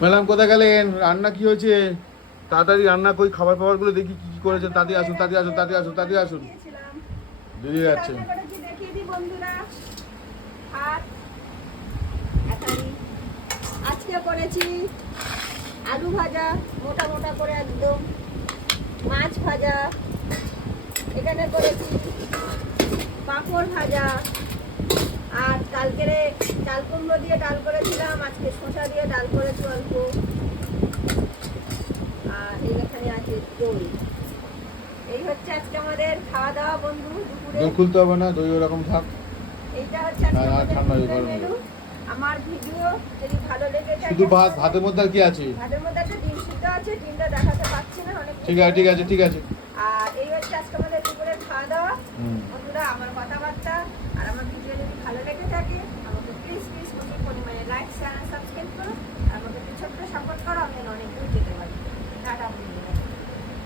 Madam কোথায় গেলেন? রান্না কি হয়েছে? তাড়াতাড়ি রান্না কই, খাবার ফাবারগুলো দেখি কি কি করেছেন। তাড়াতাড়ি আসুন, তাড়াতাড়ি আসুন, তাড়াতাড়ি আসুন, তাড়াতাড়ি আসুন। দিয়েছিলাম। বেরিয়ে যাচ্ছে। রান্না করেছি দেখিয়ে দিই বন্ধুরা। আর এখানে আজকে করেছি আলু ভাজা, মোটা মোটা করে একদম, মাছ ভাজা, এখানে করেছি পাঁপড় ভাজা, আর কালকেরে ডাল কুমড়ো দিয়ে ডাল করেছিলাম, আজকে শসা দিয়ে ডাল করেছি অল্প, আর এই এখানে আছে দই। এই হচ্ছে আজকে আমাদের খাওয়া দাওয়া বন্ধু দুপুরে। দই খুলতে হবে না, দই ওরকম থাক। এইটা হচ্ছে আজকে হ্যাঁ, আমাদের ঠান্ডা হয়ে দুপুরের গরম মেনু। আমার ভিডিও যদি ভালো লেগে থাকে, শুধু ভাত, ভাতের মধ্যে আর কি আছে? ভাতের মধ্যে একটা ডিম সিদ্ধ আছে, ডিমটা দেখাতে পাচ্ছি না অনেক। ঠিক আছে, ঠিক আছে, ঠিক আছে।